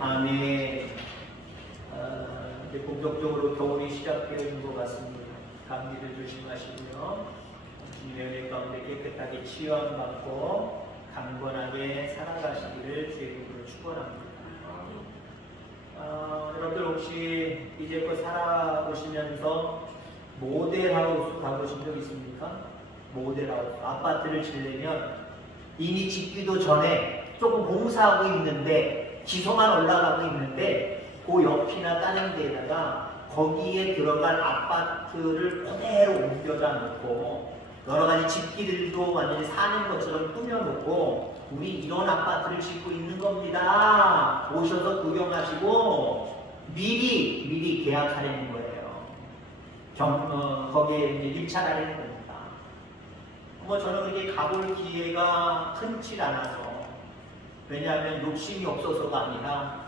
아멘. 이제 본격적으로 겨울이 시작되는 것 같습니다. 감기를 조심하시고요. 주님의 가운데 깨끗하게 치유받고 강건하게 살아가시기를 주의 이름으로 축원합니다. 여러분들 혹시 이제껏 살아보시면서 모델하우스 가보신 적 있습니까? 모델하우스. 아파트를 지으려면 이미 짓기도 전에 조금 공사하고 있는데 기소만 올라가고 있는데 그 옆이나 다른 데에다가 거기에 들어갈 아파트를 그대로 옮겨다 놓고 여러가지 집기들도 완전히 사는 것처럼 꾸며놓고 우리 이런 아파트를 짓고 있는 겁니다. 오셔서 구경하시고 미리 계약하려는 거예요. 거기에 이제 입찰하려는 겁니다. 저는 그게 가볼 기회가 흔치 않아서, 왜냐하면 욕심이 없어서가 아니라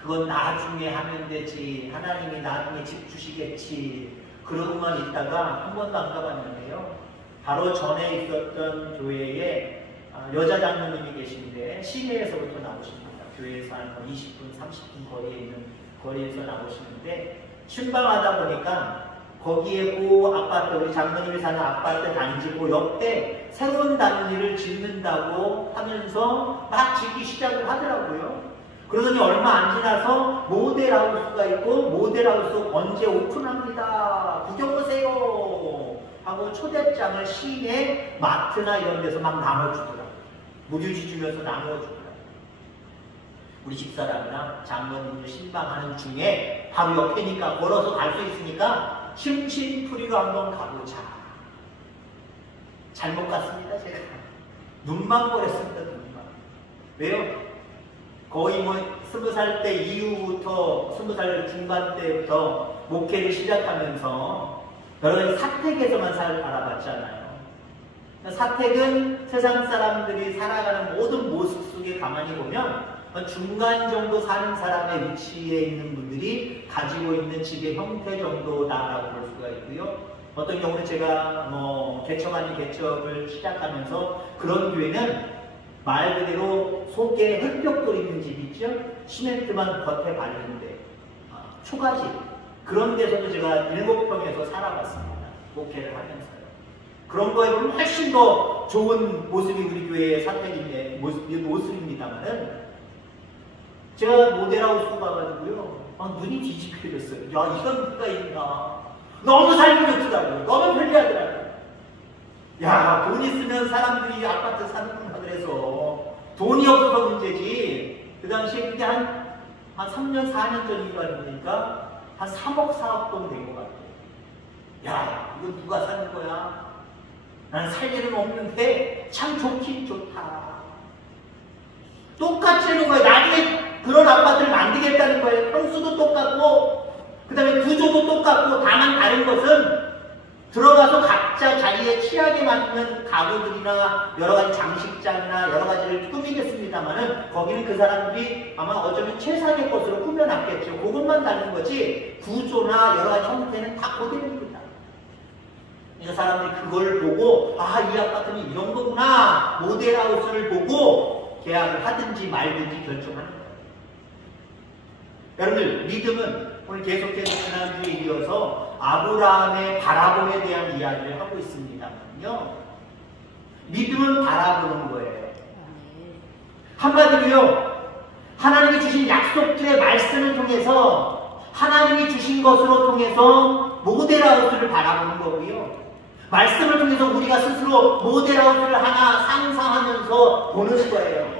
그건 나중에 하면 되지, 하나님이 나중에 집 주시겠지, 그러고만 있다가 한 번도 안 가봤는데요. 바로 전에 있었던 교회에 여자 장로님이 계신데 시내에서부터 나오십니다. 교회에서 한 20분, 30분 거리에 있는 거리에서 나오시는데 신방하다 보니까 거기에 그 아파트, 우리 장로님이 사는 아파트 단지 그 옆에 새로운 단지를 짓는다고 하면서 막 짓기 시작을 하더라고요. 그러더니 얼마 안 지나서 모델하우스가 있고 모델하우스 언제 오픈합니다. 구경 오세요. 하고 초대장을 시내 마트나 이런 데서 막 나눠주더라고요. 무료지 주면서 나눠주더라고요. 우리 집사람이랑 장로님들 신방하는 중에 바로 옆이니까 걸어서 갈 수 있으니까 심심풀이로 한번 가보자. 잘못 갔습니다. 제가 눈만 버렸습니다. 눈만. 왜요? 거의 20살 때 이후부터 20살 중반 때부터 목회를 시작하면서 여러 가지 사택에서만 알아봤잖아요. 사택은 세상 사람들이 살아가는 모든 모습 속에 가만히 보면 중간 정도 사는 사람의 위치에 있는 분들이 가지고 있는 집의 형태 정도다라고 볼 수가 있고요. 어떤 경우는 제가 개척 아닌 개척을 시작하면서 그런 교회는 말 그대로 속에 흙벽돌 있는 집 있죠? 시멘트만 겉에 바르는데 초가집, 그런 데서도 제가 7평에서 살아봤습니다. 목회를 하면서요. 그런 거에 보면 훨씬 더 좋은 모습이 우리 교회의 사택인데 모습입니다만은 제가 모델하우스 가가지고요, 눈이 뒤집혀졌어요. 야, 이런 데가 있나. 너무 살기 좋더라고요. 너무 편리하더라고요. 야, 돈 있으면 사람들이 아파트 사는구나 그래서. 돈이 없어서 문제지. 그 당시에 그게 한 3년, 4년 전인가 보니까 한 3억, 4억 돈 된 것 같아요. 야, 이거 누가 사는 거야? 나는 살 일은 없는데 참 좋긴 좋다. 똑같이 하는 거예요. 나중에 그런 아파트를 만들겠다는 거예요. 평수도 똑같고 그 다음에 구조도 똑같고, 다만 다른 것은 들어가서 각자 자기의 취향에 맞는 가구들이나 여러가지 장식장이나 여러가지를 꾸미겠습니다만은 거기는 그 사람들이 아마 어쩌면 최상의 것으로 꾸며놨겠죠. 그것만 다른 거지 구조나 여러가지 형태는 다 그대로입니다. 이 사람들이 그걸 보고 이 아파트는 이런 거구나, 모델하우스를 보고 계약을 하든지 말든지 결정하는 거예요. 여러분들, 믿음은 오늘 계속해서 지난주에 이어서 아브라함의 바라봄에 대한 이야기를 하고 있습니다만요. 믿음은 바라보는 거예요. 한마디로요, 하나님이 주신 약속들의 말씀을 통해서 하나님이 주신 것으로 통해서 모델하우스를 바라보는 거고요. 말씀을 통해서 우리가 스스로 모델하우스를 하나 상상하면서 보는 거예요.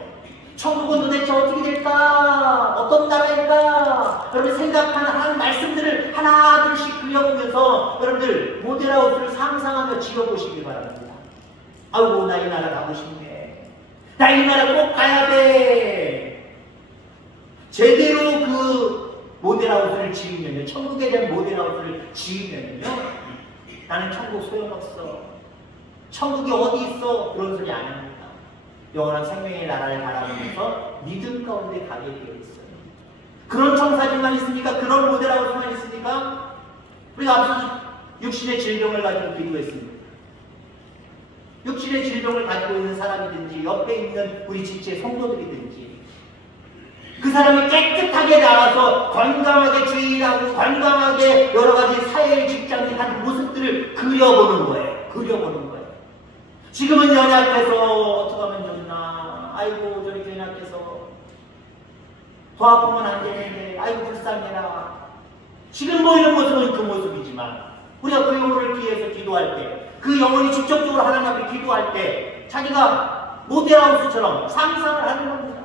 천국은 도대체 어떻게 될까? 어떤 나라일까? 여러분 생각하는 말씀들을 하나둘씩 그려보면서 여러분들 모델하우스를 상상하며 지어보시기 바랍니다. 아이고, 나 이 나라 가고 싶네. 나 이 나라 꼭 가야 돼. 제대로 그 모델하우스를 지으면요, 천국에 대한 모델하우스를 지으면요, 나는 천국 소용없어. 천국이 어디 있어? 그런 소리 안 합니다. 영원한 생명의 나라를 바라보면서 믿음 가운데 가게 되어 있어요. 그런 청사진만 있습니까? 그런 모델하우스만 있습니까? 우리가 앞서 육신의 질병을 가지고 기도했습니다. 육신의 질병을 가지고 있는 사람이든지 옆에 있는 우리 지체 성도들이든지 그 사람이 깨끗하게 나와서 건강하게 주일하고 건강하게 여러 가지 사회 직장에 한 모습들을 그려보는 거예요. 그려보는 거예요. 지금은 연약해서 어떻게 하면 좋나. 아이고 저렇게 연약해서 더 아프면 안 되는데 아이고 불쌍해라. 지금 보이는 모습은 그 모습이지만 우리가 그 영혼을 위해서 기도할 때 그 영혼이 직접적으로 하나님 앞에 기도할 때 자기가 모델하우스처럼 상상을 하는 겁니다.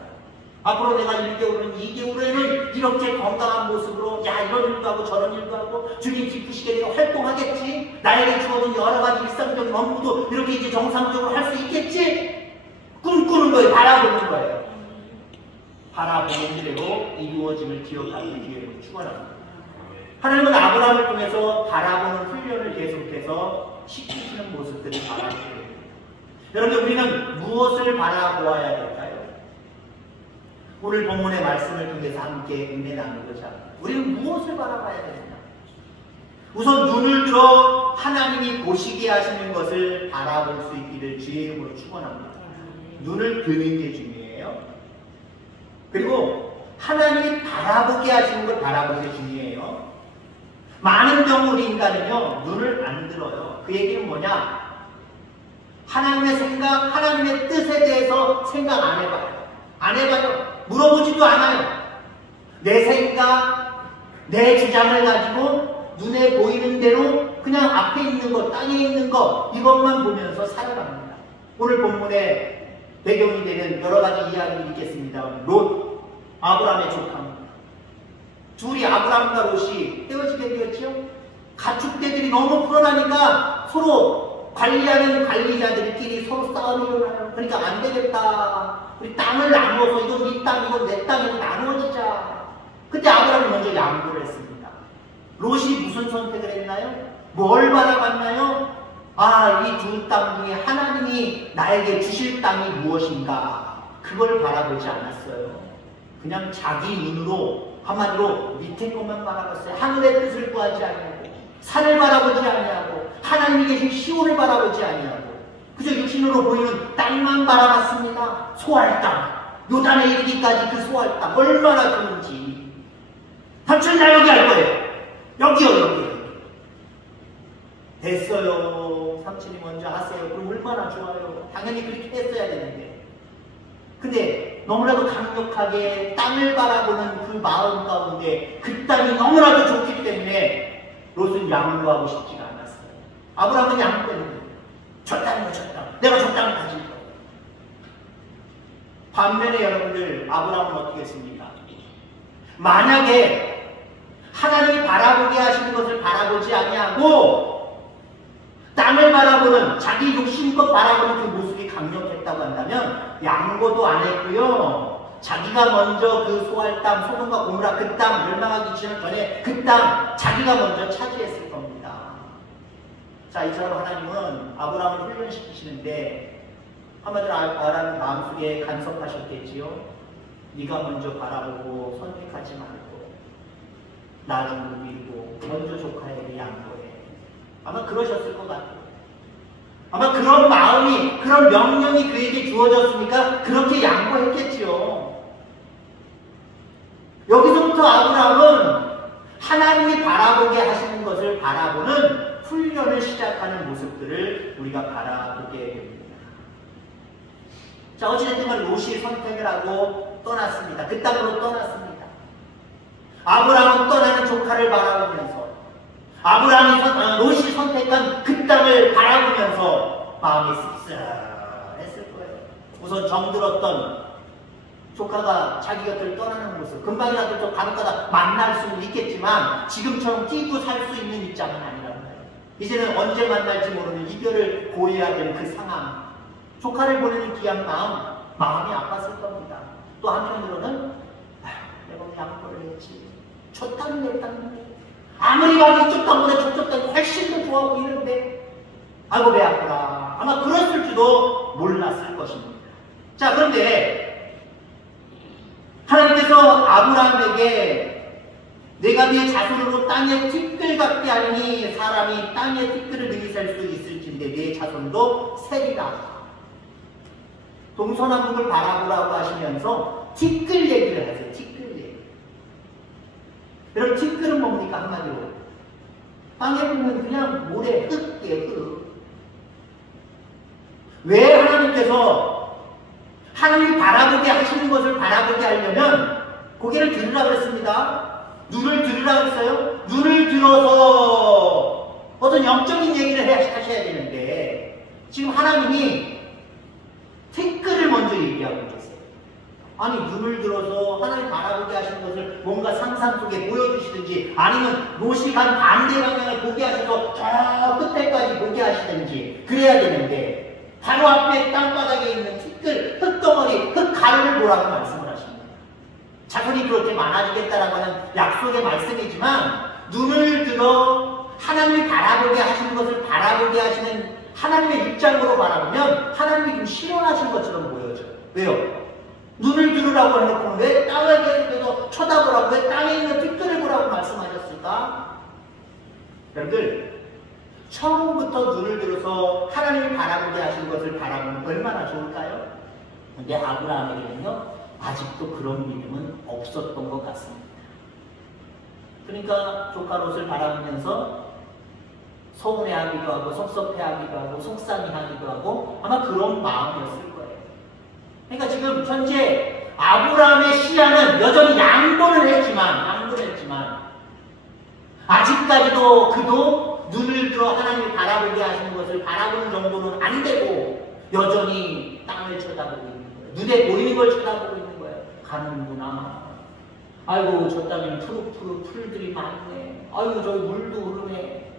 앞으로 내가 1개월은 2개월에는 이렇게 건강한 모습으로 야 이런 일도 하고 저런 일도 하고 주님 기쁘시게 내가 활동하겠지. 나에게 주어진 여러 가지 일상적인 업무도 이렇게 이제 정상적으로 할 수 있겠지. 꿈꾸는 거예요. 바라보는 거예요. 바라보는 대로 이루어짐을 기억하는 기회로 축원합니다. 하나님은 아브라함을 통해서 바라보는 훈련을 계속해서 시키시는 모습들을 바라보게 됩니다. 여러분 우리는 무엇을 바라보아야 될까요? 오늘 본문의 말씀을 통해서 함께 은혜 나누고자 합니다. 우리는 무엇을 바라봐야 되느냐? 우선 눈을 들어 하나님이 보시게 하시는 것을 바라볼 수 있기를 주의 이름으로 축원합니다. 눈을 드는 게 중요해요. 그리고 하나님이 바라보게 하시는 걸 바라보는 게 중요해요. 많은 경우 우리 인간은요 눈을 안 들어요. 그 얘기는 뭐냐? 하나님의 생각, 하나님의 뜻에 대해서 생각 안 해봐요. 안 해봐요. 물어보지도 않아요. 내 생각, 내 주장을 가지고 눈에 보이는 대로 그냥 앞에 있는 것, 땅에 있는 것 이것만 보면서 살아갑니다. 오늘 본문에 배경이 되는 여러 가지 이야기를 읽겠습니다. 롯, 아브라함의 조카입니다. 둘이 아브라함과 롯이 헤어지게 되었죠. 가축대들이 너무 불어나니까 서로 관리하는 관리자들끼리 서로 싸움이 일어나요. 그러니까 안 되겠다. 우리 땅을 나누어서 이건 네 땅, 이건 내 땅이고 나누어지자. 그때 아브라함이 먼저 양보를 했습니다. 롯이 무슨 선택을 했나요? 뭘 바라봤나요? 아, 이 두 땅 중에 하나님이 나에게 주실 땅이 무엇인가? 그걸 바라보지 않았어요. 그냥 자기 눈으로 한마디로 밑에 것만 바라봤어요. 하늘의 뜻을 구하지 아니하고 산을 바라보지 아니하고 하나님이 계신 시온을 바라보지 아니하고 그저 육신으로 보이는 땅만 바라봤습니다. 소할 땅, 요단에 이르기까지 그 소할 땅 얼마나 좋은지. 삼촌 나 여기 할 거예요. 여기요. 됐어요. 삼촌이 먼저 하세요. 그럼 얼마나 좋아요. 당연히 그렇게 했어야 되는데. 근데 너무나도 강력하게 땅을 바라보는 그 마음 가운데 그 땅이 너무나도 좋기 때문에 롯은 양보하고 싶지가 않았어요. 아브라함은 양보했는데 저 땅이요, 저 땅. 내가 저 땅을 가질 거예요. 반면에 여러분들 아브라함은 어떻게 했습니까? 만약에 하나님이 바라보게 하시는 것을 바라보지 아니하고 땅을 바라보는 자기 욕심껏 바라보는 그 모습이 강력했다고 한다면 양보도 안 했고요. 자기가 먼저 그 소할 땅, 소돔과 고모라 그 땅 멸망하기 전에 그 땅 자기가 먼저 차지했을 겁니다. 자, 이처럼 하나님은 아브라함을 훈련시키시는데 한마디로 아브라함의 마음속에 간섭하셨겠지요. 네가 먼저 바라보고 선택하지 말고 나중으로 밀고 먼저 조카에게 양보해. 아마 그러셨을 것 같아요. 아마 그런 마음이, 그런 명령이 그에게 주어졌으니까 그렇게 양보했겠지요. 여기서부터 아브라함은 하나님이 바라보게 하시는 것을 바라보는 훈련을 시작하는 모습들을 우리가 바라보게 됩니다. 자, 어찌됐든 롯이 선택을 하고 떠났습니다. 그 땅으로 떠났습니다. 아브라함은 떠나는 조카를 바라보면서 롯이 선택한 그 땅을 바라보면서 마음이 씁쓸했을 거예요. 우선 정들었던 조카가 자기 곁을 떠나는 모습, 금방이라도 또 간혹가다 만날 수는 있겠지만 지금처럼 끼고 살 수 있는 입장은 아니라는 거예요. 이제는 언제 만날지 모르는 이별을 고해야 되는 그 상황, 조카를 보내는 귀한 마음이 아팠을 겁니다. 또 한편으로는 내가 왜 양보를 했지? 저 땅이 내 땅인데 아무리 봐도 이쪽 땅보다 저쪽 땅이 훨씬 더 좋아 보이는데 아이고 배 아프라. 아마 그랬을지도 몰랐을 것입니다. 자, 그런데 하나님께서 아브라함에게 내가 네 자손으로 땅의 티끌 같게 하니 사람이 땅의 티끌을 능히 셀 수 있을진데 네 자손도 세리라. 동서남북을 바라보라고 하시면서 티끌 얘기를 하세요. 티끌. 여러분 티끌은 뭡니까? 한마디로 땅에 보면 그냥 모래, 흙이에요. 흙. 왜 하나님께서 하나님이 바라보게 하시는 것을 바라보게 하려면 고개를 들으라고 했습니다. 눈을 들으라고 했어요. 눈을 들어서 어떤 영적인 얘기를 하셔야 되는데 지금 하나님이 티끌을 먼저 얘기하고 계세요. 아니 눈을 들어서 하나님 바라보게 하시는 것을 뭔가 상상 속에 보여주시든지 아니면 롯이 간 반대 방향을 보게 하셔서 저 끝에까지 보게 하시든지 그래야 되는데 바로 앞에 땅바닥에 있는 티끌, 흙덩어리, 흙가루를 보라고 말씀을 하십니다. 자손이 그렇게 많아지겠다라고 하는 약속의 말씀이지만 눈을 들어 하나님이 바라보게 하시는 것을 바라보게 하시는 하나님의 입장으로 바라보면 하나님이 좀 실현하신 것처럼 보여져요. 왜요? 눈을 들으라고 해놓고 왜 땅을 계속해서 쳐다보라고 왜 땅에 있는 티끌을 보라고 말씀하셨을까? 여러분들 처음부터 눈을 들어서 하나님을 바라보게 하신 것을 바라보면 얼마나 좋을까요? 근데 아브라함에게는요 아직도 그런 믿음은 없었던 것 같습니다. 그러니까 조카 롯을 바라보면서 서운해하기도 하고 섭섭해하기도 하고 속상해하기도 하고 아마 그런 마음이었을 거예요. 그러니까 지금 현재 아브라함의 시야는 여전히 양보를 했지만 아직까지도 그도 눈을 들어 하나님을 바라보게 하시는 것을 바라보는 정도는 안 되고 여전히 땅을 쳐다보고 있는 거예요. 눈에 보이는 걸 쳐다보고 있는 거예요. 가는구나. 아이고 저 땅에는 푸릇푸릇 풀들이 많네. 아이고 저기 물도 흐르네.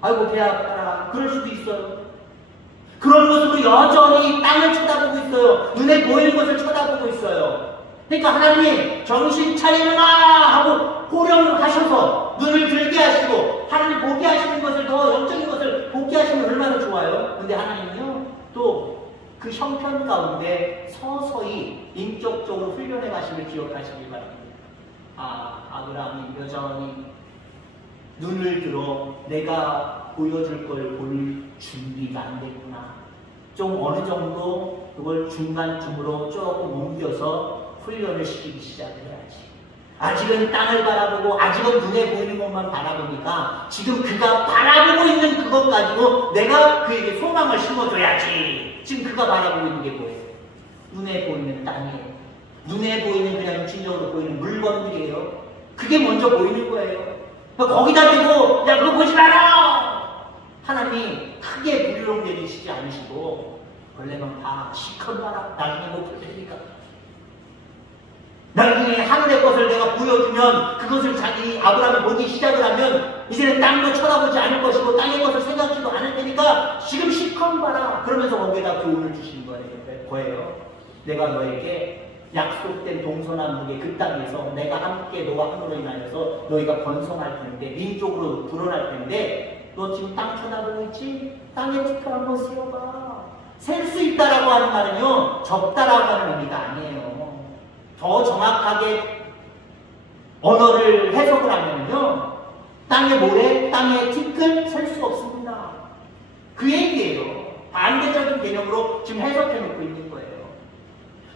아이고 배 아파라. 그럴 수도 있어요. 그런 모습으로 여전히 땅을 쳐다보고 있어요. 눈에 보이는 것을 쳐다보고 있어요. 그러니까 하나님 정신 차리라 하고 호령하셔서 눈을 들게 하시고 하나님 보게 하시는 것을 더 영적인 것을 보게 하시면 얼마나 좋아요. 근데 하나님은요 또 그 형편 가운데 서서히 인격적으로 훈련해 가시길 기억하시길 바랍니다. 아브라함이 여전히 눈을 들어 내가 보여줄 걸 볼 준비가 안 됐구나. 좀 어느 정도 그걸 중간쯤으로 조금 옮겨서 훈련을 시키기 시작해야지. 아직은 땅을 바라보고 아직은 눈에 보이는 것만 바라보니까 지금 그가 바라보고 있는 그것 가지고 내가 그에게 소망을 심어줘야지. 지금 그가 바라보고 있는 게 뭐예요? 눈에 보이는 땅이에요. 눈에 보이는 그냥 육신적으로 보이는 물건들이에요. 그게 먼저 보이는 거예요. 거기다 대고 야 그거 보지 마라! 하나님이 크게 불효령 내리시지 않으시고 원래만 다 시컷 봐라. 나중에 못 볼 테니까. 나중에 하늘의 것을 내가 보여주면 그것을 자기 아브라함이 보기 시작을 하면 이제는 땅도 쳐다보지 않을 것이고 땅의 것을 생각지도 않을 테니까 지금 시컷 봐라. 그러면서 거기에다 교훈을 주신 거예요. 내가 너에게 약속된 동서남북의 그 땅에서 내가 함께 너와 함으로 인하여서 너희가 번성할 텐데 민족으로 불어날 텐데 너 지금 땅 쳐다보고 있지? 땅에 티끌 한번 세워봐. 셀 수 있다라고 하는 말은요 적다라고 하는 의미가 아니에요. 더 정확하게 언어를 해석을 하면요 땅의 모래, 땅의 티끌 셀 수 없습니다. 그 얘기예요. 반대적인 개념으로 지금 해석해 놓고 있는 거예요.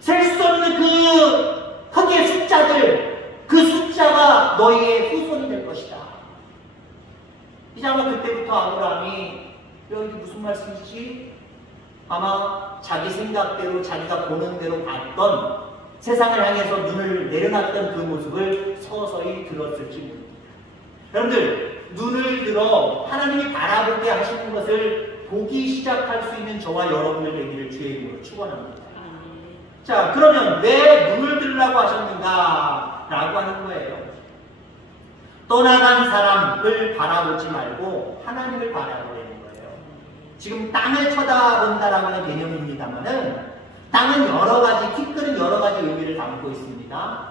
셀 수 없는 그 흙의 숫자들, 그 숫자가 너희의 후손이 될 것이다. 이제 아마 그때부터 아브라함이 여기 무슨 말씀이지? 아마 자기 생각대로 자기가 보는 대로 봤던 세상을 향해서 눈을 내려놨던 그 모습을 서서히 들었을지 모릅니다. 여러분들 눈을 들어 하나님이 바라보게 하시는 것을 보기 시작할 수 있는 저와 여러분들 되기를 주의 이름으로 축원합니다. 자 그러면 왜 눈을 들으라고 하셨는가 라고 하는 거예요. 떠나간 사람을 바라보지 말고 하나님을 바라보라는 거예요. 지금 땅을 쳐다본다라고 하는 개념입니다만은 땅은 여러 가지, 티끌은 여러 가지 의미를 담고 있습니다.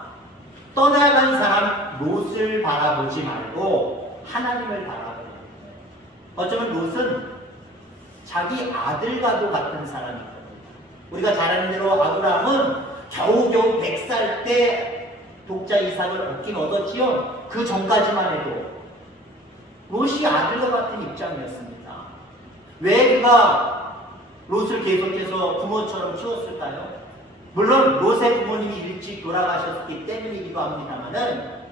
떠나간 사람 롯을 바라보지 말고 하나님을 바라보는 거예요. 어쩌면 롯은 자기 아들과도 같은 사람이거든요. 우리가 잘 아는 대로 아브라함은 겨우겨우 100살 때 독자 이삭을 얻긴 얻었지요. 그 전까지만 해도 롯이 아들과 같은 입장이었습니다. 왜 그가 롯을 계속해서 부모처럼 키웠을까요? 물론 롯의 부모님이 일찍 돌아가셨기 때문이기도 합니다만은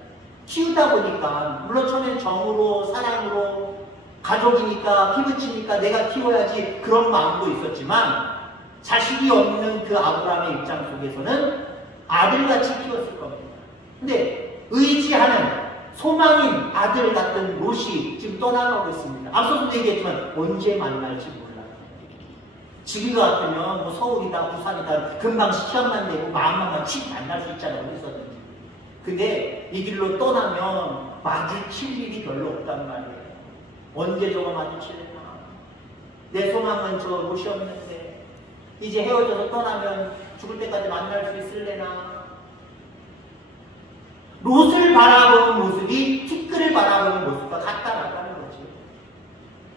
키우다 보니까 물론 처음엔 정으로 사랑으로 가족이니까 피부치니까 내가 키워야지 그런 마음도 있었지만 자식이 없는 그 아브라함의 입장 속에서는 아들같이 키웠을 겁니다. 근데 의지하는 소망인 아들 같은 롯이 지금 떠나가고 있습니다. 앞서도 얘기했지만 언제 만날지 몰라요. 지금 같으면 뭐 서울이다 부산이다 금방 시간만 내고 마음만 맞추고 만날 수 있잖아요. 어디서든지. 근데 이 길로 떠나면 마주칠 일이 별로 없단 말이에요. 언제 저거 마주칠래나. 내 소망은 저 롯이 없는데 이제 헤어져서 떠나면 죽을 때까지 만날 수 있을래나. 롯을 바라보는 모습이 티끌을 바라보는 모습과 같다라는 거죠.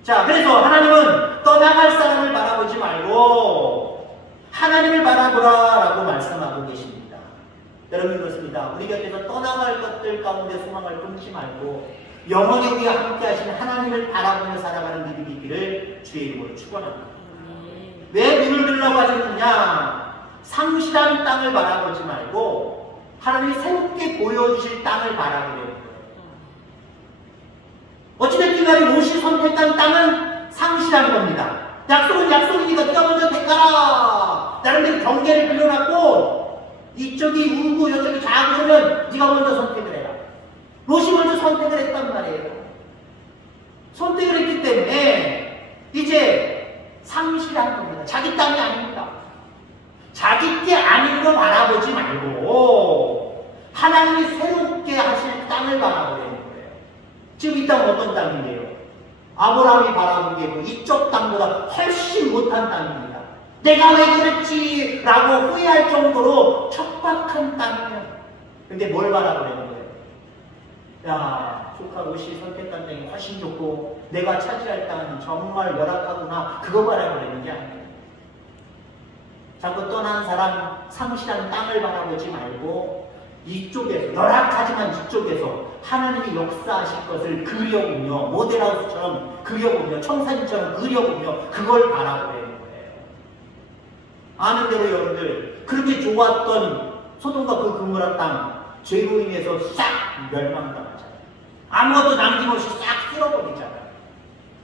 자, 그래서 하나님은 떠나갈 사람을 바라보지 말고 하나님을 바라보라라고 말씀하고 계십니다. 여러분 그렇습니다. 우리 곁에서 떠나갈 것들 가운데 소망을 끊지 말고 영원히 우리와 함께 하신 하나님을 바라보며 살아가는 믿음이 있기를 주의 이름으로 축원합니다. 왜 눈을 들라고 하셨느냐? 상실한 땅을 바라보지 말고 하나님이 새롭게 보여주실 땅을 바라보려는 거예요. 어찌됐든 간에 롯이 선택한 땅은 상실한 겁니다. 약속은 약속이니까 네가 먼저 택하라. 나름대로 경계를 그려놨고 이쪽이 우고 이쪽이 작고 그러면 네가 먼저 선택을 해라. 롯이 먼저 선택을 했단 말이에요. 선택을 했기 때문에 이제 상실한 겁니다. 자기 땅이 아닙니다. 자기 게 아닌 거 바라보지 말고 하나님이 새롭게 하실 땅을 바라보려는 거예요. 지금 이 땅은 어떤 땅인데요? 아브라함이 바라보기에 이쪽 땅보다 훨씬 못한 땅입니다. 내가 왜 그랬지? 라고 후회할 정도로 척박한 땅이에요. 근데 뭘 바라보려는 거예요? 야, 조카 롯이 선택한 땅이 훨씬 좋고 내가 차지할 땅은 정말 열악하구나. 그거 바라보려는 게 아니에요. 자꾸 떠난 사람, 상실한 땅을 바라보지 말고 이쪽에서, 열악하지만 이쪽에서 하나님이 역사하실 것을 그려보며 모델하우스처럼 그려보며 청사진처럼 그려보며 그걸 바라보려는 거예요. 아는 대로 여러분들 그렇게 좋았던 소돔과 그 그모라 땅 죄로 인해서 싹 멸망당하잖아요. 아무것도 남김없이 싹 쓸어버리잖아요.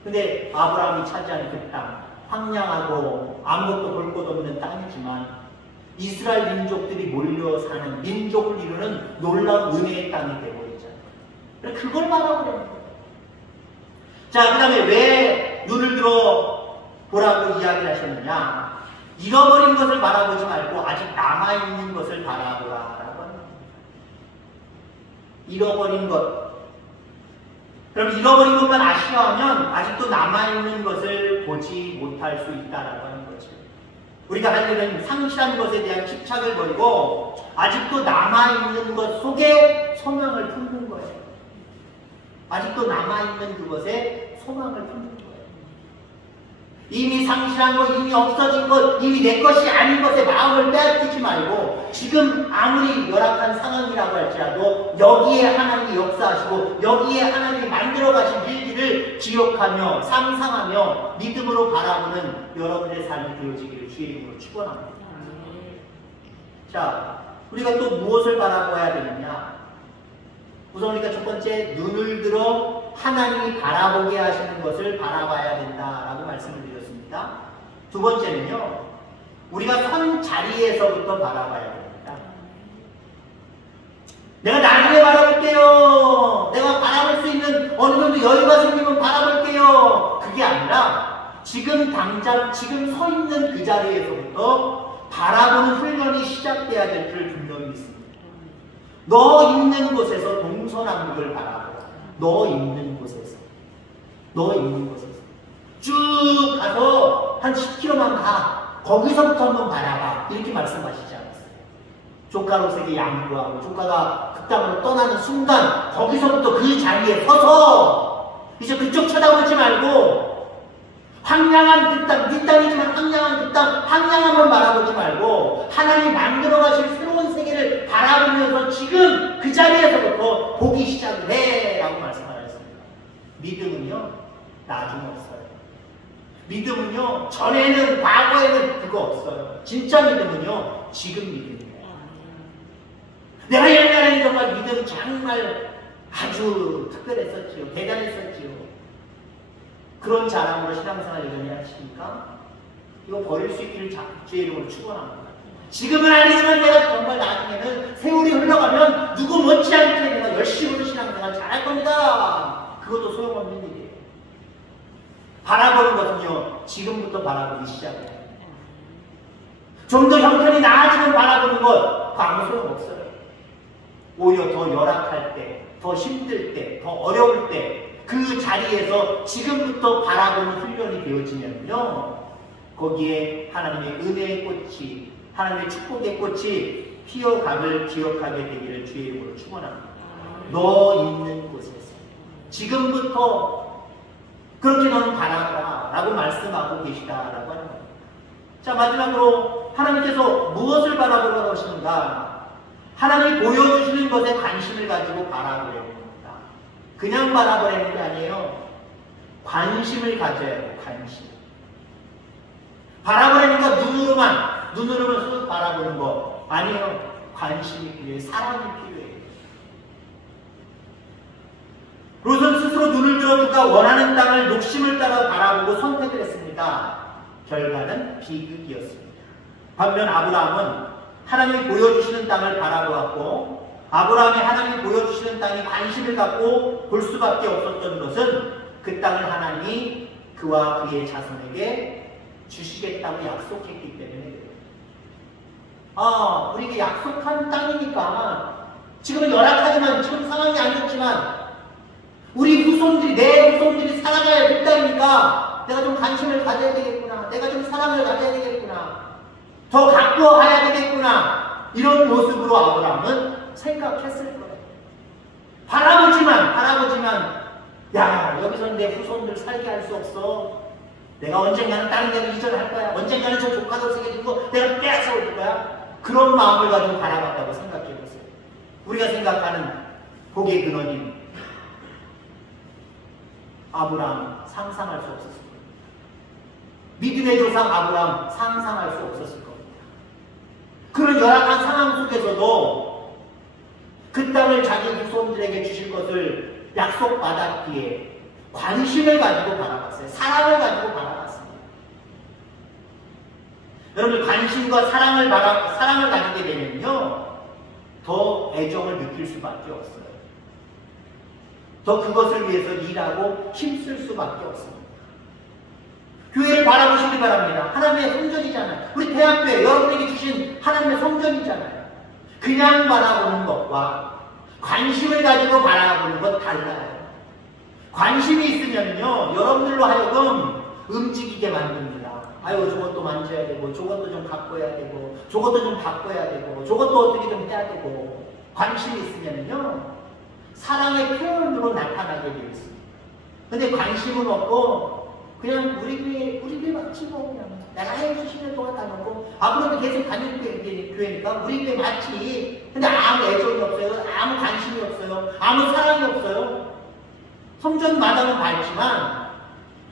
근데 아브라함이 차지하는 그 땅 황량하고 아무것도 볼 것 없는 땅이지만 이스라엘 민족들이 몰려 사는 민족을 이루는 놀라운 은혜의 땅이 되어버리잖아요. 그걸 바라보려는 거예요. 자, 그 다음에 왜 눈을 들어 보라고 이야기를 하셨느냐? 잃어버린 것을 바라보지 말고 아직 남아있는 것을 바라보라라고 하는 거예요. 잃어버린 것. 그럼 잃어버린 것만 아쉬워하면 아직도 남아있는 것을 보지 못할 수 있다라고 하는 거죠. 우리가 할 일은 상실한 것에 대한 집착을 버리고 아직도 남아있는 것 속에 소망을 품는 거예요. 아직도 남아있는 그것에 소망을 품는 거예요. 이미 상실한 것, 이미 없어진 것, 이미 내 것이 아닌 것에 마음을 빼앗기지 말고 지금 아무리 열악한 상황이라고 할지라도 여기에 하나님이 역사하시고 여기에 하나님이 만들어가신 일들을 기억하며 상상하며 믿음으로 바라보는 여러분의 삶이 되어지기를 주의 이름으로 축원합니다. 자, 우리가 또 무엇을 바라봐야 되느냐? 우선 우리가 첫 번째, 눈을 들어 하나님이 바라보게 하시는 것을 바라봐야 된다라고 말씀을 드렸습니다. 두 번째는요, 우리가 선 자리에서부터 바라봐야 됩니다. 내가 나중에 바라볼게요. 내가 바라볼 수 있는 어느 정도 여유가 생기면 바라볼게요. 그게 아니라 지금 당장 지금 서 있는 그 자리에서부터 바라보는 훈련이 시작돼야 될 줄 분명히 믿습니다. 너 있는 곳에서 동서남북을 바라보라. 너 있는 곳에서. 너 있는 곳에서. 쭉 가서 한 10km만 가. 거기서부터 한번 바라봐. 이렇게 말씀하시지 않았어요. 조카 롯에게 양보하고 조카가 그 땅으로 떠나는 순간 거기서부터 그 자리에 서서 이제 그쪽 쳐다보지 말고 황량한 그 땅, 네 땅이지만 황량한 그 땅, 황량함만 바라보지 말고 하나님이 만들어 가실 새로운 세계를 바라보면서 지금 그 자리에서부터 보기 시작을 해 라고 말씀하셨습니다. 믿음은요, 나중에 없어요. 믿음은요, 전에는, 과거에는 그거 없어요. 진짜 믿음은요, 지금 믿음이에요. 내가 옛날에는 정말 믿음 정말 아주 특별했었지요. 대단했었지요. 그런 자랑으로 신앙생활 여전히 하시니까 이거 버릴 수 있기를 주의 이름으로 축원합니다. 지금은 아니지만 내가 정말 나중에는 세월이 흘러가면 누구 못지않게 내가 열심히 신앙생활 잘할 겁니다. 그것도 소용없는 일이에요. 바라보는 것은요, 지금부터 바라보기 시작해요. 좀 더 형편이 나아지면 바라보는 것, 그거 아무 소용없어요. 오히려 더 열악할 때, 더 힘들 때, 더 어려울 때, 그 자리에서 지금부터 바라보는 훈련이 되어지면요, 거기에 하나님의 은혜의 꽃이, 하나님의 축복의 꽃이 피어감을 기억하게 되기를 주의 이름으로 축원합니다. 너 있는 곳에서 지금부터 그렇게 너는 바라라 라고 말씀하고 계시다라고 하는 겁니다. 자, 마지막으로 하나님께서 무엇을 바라보러 오시는가? 하나님이 보여주시는 것에 관심을 가지고 바라보려는 겁니다. 그냥 바라보려는 게 아니에요. 관심을 가져야 해요. 관심. 바라보려는 거 눈으로만 쑥 바라보는 거 아니에요. 관심이 필요해요. 사랑이 필요해요. 롯은 스스로 눈을 들어 그가 원하는 땅을 욕심을 따라 바라보고 선택을 했습니다. 결과는 비극이었습니다. 반면 아브라함은 하나님이 보여주시는 땅을 바라보았고, 아브라함이 하나님이 보여주시는 땅에 관심을 갖고 볼 수밖에 없었던 것은 그 땅을 하나님이 그와 그의 자손에게 주시겠다고 약속했기 때문에 그래요. 우리에게 약속한 땅이니까 지금은 열악하지만, 지금 상황이 안 좋지만 우리 후손들이, 내 후손들이 살아가야 될 땅이니까 내가 좀 관심을 가져야 되겠구나, 내가 좀 사랑을 가져야 되겠구나, 더 가꾸어 가야 되겠구나, 이런 모습으로 아브라함은 생각했을 거예요. 바라보지만 야, 여기서는 내 후손들 살게 할 수 없어. 내가 언젠가는 다른 데로 이전할 거야. 언젠가는 저 조카도 새겨주고 내가 빼앗아 올 거야. 그런 마음을 가지고 바라봤다고 생각해보세요. 우리가 생각하는 복의 근원인 아브라함 상상할 수 없었을 겁니다. 믿음의 조상 아브라함 상상할 수 없었을 겁니다. 그런 열악한 상황 속에서도 그 땅을 자기 후손들에게 주실 것을 약속받았기에 관심을 가지고 바라봤어요. 사랑을 가지고 바라봤습니다. 여러분, 관심과 사랑을 가지게 되면요, 더 애정을 느낄 수밖에 없어요. 더 그것을 위해서 일하고 힘쓸 수밖에 없습니다. 교회를 바라보시기 바랍니다. 하나님의 성전이잖아요. 우리 대학교에 여러분에게 주신 하나님의 성전이잖아요. 그냥 바라보는 것과 관심을 가지고 바라보는 것 달라요. 관심이 있으면요, 여러분들로 하여금 움직이게 만듭니다. 아유, 저것도 만져야 되고, 저것도 좀 가꿔야 되고, 저것도 좀 바꿔야 되고, 저것도 어떻게 좀 해야 되고. 관심이 있으면요, 사랑의 표현으로 나타나게 되어 있습니다. 근데 관심은 없고 그냥 우리 교회 맞지 뭐, 그냥 내가 해주시는 동안 다 놓고 앞으로도 계속 다닐 교회니까 우리 교회 맞지. 근데 아무 애정이 없어요. 아무 관심이 없어요. 아무 사랑이 없어요. 성전 마당은 밝지만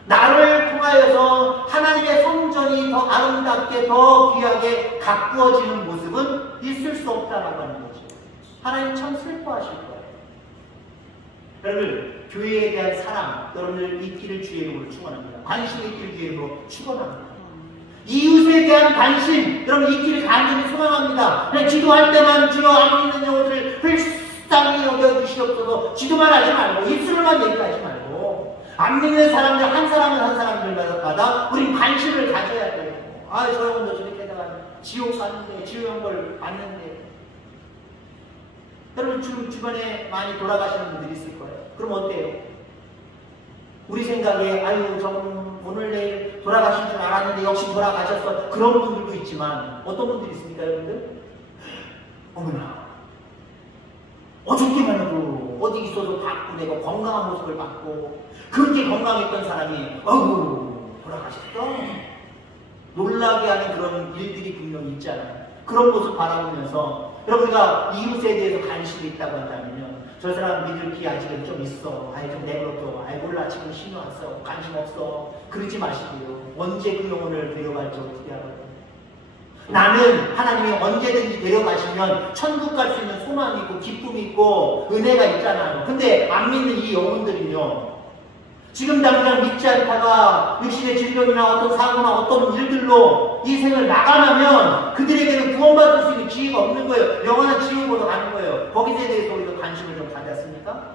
나를 통하여서 하나님의 성전이 더 아름답게, 더 귀하게 가꾸어지는 모습은 있을 수 없다라고 하는 거죠. 하나님 참 슬퍼하실 거예요. 여러분, 교회에 대한 사랑, 여러분들 있기를 주의 이름으로 축원합니다. 관심이 있기를 주의 이름으로 축원합니다. 이웃에 대한 관심, 여러분 있기를 간절히 소망합니다. 그냥 기도할 때만 주여 안 믿는 영혼들을 불쌍히 여겨주시옵소서, 기도만 하지 말고 입술로만 얘기하지 말고 안 믿는 사람들 한 사람들마다 우린 관심을 가져야 돼요. 아, 저 영혼도 저렇게 다가 지옥 가는데, 지옥 걸 봤는데. 여러분 주변에 많이 돌아가시는 분들이 있을 거예요. 그럼 어때요? 우리 생각에 아유, 저분 오늘 내일 돌아가신 줄 알았는데 역시 돌아가셨어. 그런 분들도 있지만 어떤 분들이 있습니까, 여러분들? 어머나, 어저께만 해도 어디 있어서 받고 내가 건강한 모습을 받고 그렇게 건강했던 사람이 어우, 돌아가셨어? 놀라게 하는 그런 일들이 분명히 있잖아요. 그런 모습 바라보면서 여러분가 이웃에 대해서 관심이 있다고 한다면요, 저 사람 믿을 기 아직은 좀 있어. 아이, 좀 내버려둬. 아이, 몰라. 지금 신경 안 써. 관심 없어. 그러지 마시고요. 언제 그 영혼을 데려갈지 어떻게 알아요? 나는 하나님이 언제든지 데려가시면 천국 갈 수 있는 소망이 있고 기쁨이 있고 은혜가 있잖아요. 근데 안 믿는 이 영혼들은요, 지금 당장 믿지 않다가 육신의 질병이나 어떤 사고나 어떤 일들로 이 생을 마감하면 그들에게는 구원받을 수 있는 기회가 없는 거예요. 영원한 지옥으로 가는 거예요. 거기에 대해서 우리가 관심을 좀 가졌습니까?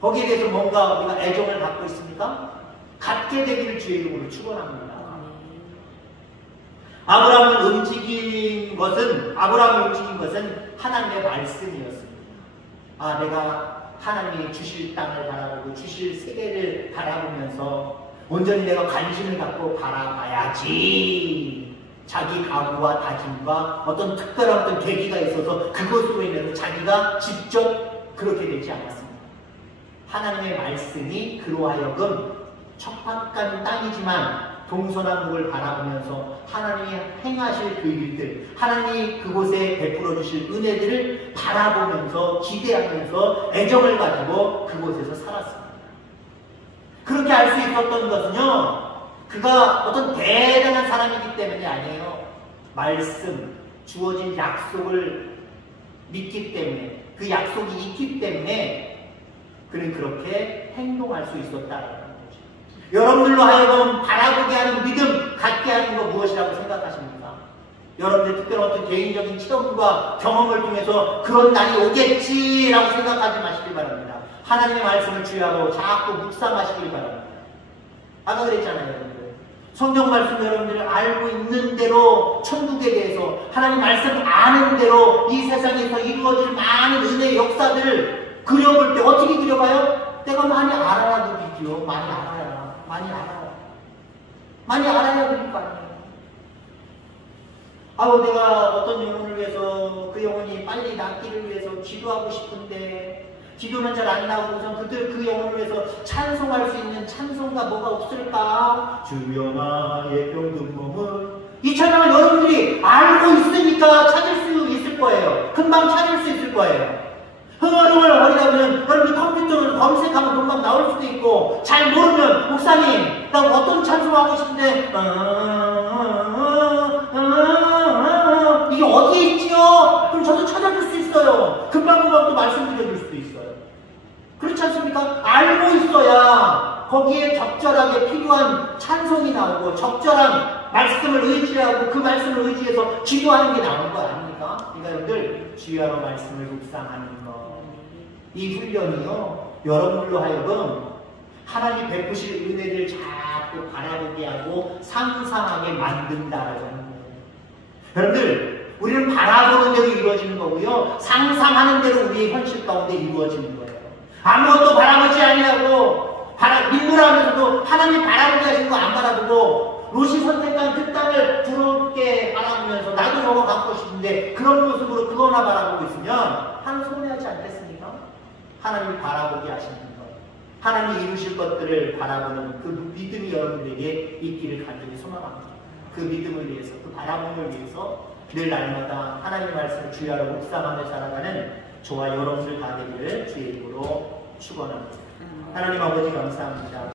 거기에 대해서 뭔가 우리가 애정을 갖고 있습니까? 갖게 되기를 주의 이름으로 축원합니다. 아브라함을 움직인 것은 하나님의 말씀이었습니다. 아, 내가 하나님이 주실 땅을 바라보고 주실 세계를 바라보면서 온전히 내가 관심을 갖고 바라봐야지. 자기 각오와 다짐과 어떤 특별한 어떤 계기가 있어서 그것으로 인해서 자기가 직접 그렇게 되지 않았습니다. 하나님의 말씀이 그로 하여금 척박한 땅이지만 동서남북을 바라보면서 하나님이 행하실 그 일들, 하나님이 그곳에 베풀어 주실 은혜들을 바라보면서 기대하면서 애정을 가지고 그곳에서 살았습니다. 그렇게 알 수 있었던 것은요, 그가 어떤 대단한 사람이기 때문이 아니에요. 말씀, 주어진 약속을 믿기 때문에, 그 약속이 있기 때문에 그는 그렇게 행동할 수 있었다라는 거죠. 여러분들로 하여금 바라보게 하는 믿음, 갖게 하는 거 무엇이라고 생각하십니까? 여러분들 특별한 어떤 개인적인 체험과 경험을 통해서 그런 날이 오겠지라고 생각하지 마시길 바랍니다. 하나님의 말씀을 주야로 자꾸 묵상하시길 바랍니다. 아까 그랬잖아요, 여러분들. 성경 말씀 여러분들이 알고 있는 대로 천국에 대해서 하나님 말씀 아는 대로 이 세상에서 이루어질 많은 은혜의 역사들을 그려볼 때 어떻게 그려봐요? 내가 많이 알아야 그리지요. 많이 알아야 그릴 거 아니에요. 아우, 내가 어떤 영혼을 위해서 그 영혼이 빨리 낫기를 위해서 기도하고 싶은데 기도는 잘 안 나오고 우선 그 영혼을 위해서 찬송할 수 있는 찬송가 뭐가 없을까? 주여 나의 병든 몸을, 이 찬양을 여러분들이 알고 있으니까 찾을 수 있을 거예요. 금방 찾을 수 있을 거예요. 흥얼흥얼거리다면 여러분이 컴퓨터로 검색하면 금방 나올 수도 있고, 잘 모르면 목사님 나 어떤 찬송하고 싶은데 이게 어디에 있지요? 그럼 저도 찾아줄 수 있어요. 금방 또 말씀드려줄 수도 있어요. 그렇지 않습니까? 알고 있어야 거기에 적절하게 필요한 찬송이 나오고 적절한 말씀을 의지하고 그 말씀을 의지해서 기도하는 게 나오는 거 아닙니까? 그러니까 여러분들 주야로 말씀을 묵상하는 거, 이 훈련이요, 여러분들로 하여금 하나님 베푸실 은혜를 자꾸 바라보게 하고 상상하게 만든다라는 거예요. 여러분들, 우리는 바라보는 대로 이루어지는 거고요, 상상하는 대로 우리의 현실 가운데 이루어지는 거예요. 아무것도 바라보지 아니하고 민무라면서도 하나님 바라보게 하신 거 안 바라보고 롯이 선택한 그 땅을 부럽게 바라보면서 나도 저거 갖고 싶은데 그런 모습으로 그거나 바라보고 있으면 하나님 손해하지 않겠습니까? 하나님이 바라보게 하시는 것, 하나님이 이루실 것들을 바라보는 그 믿음이 여러분들에게 있기를 간절히 소망합니다. 그 믿음을 위해서, 그 바라봄을 위해서 늘 날마다 하나님의 말씀을 주야로 묵상하며 살아가는 저와 여러분들 다 되기를 주의 이름으로 축원합니다. 하나님 아버지 감사합니다.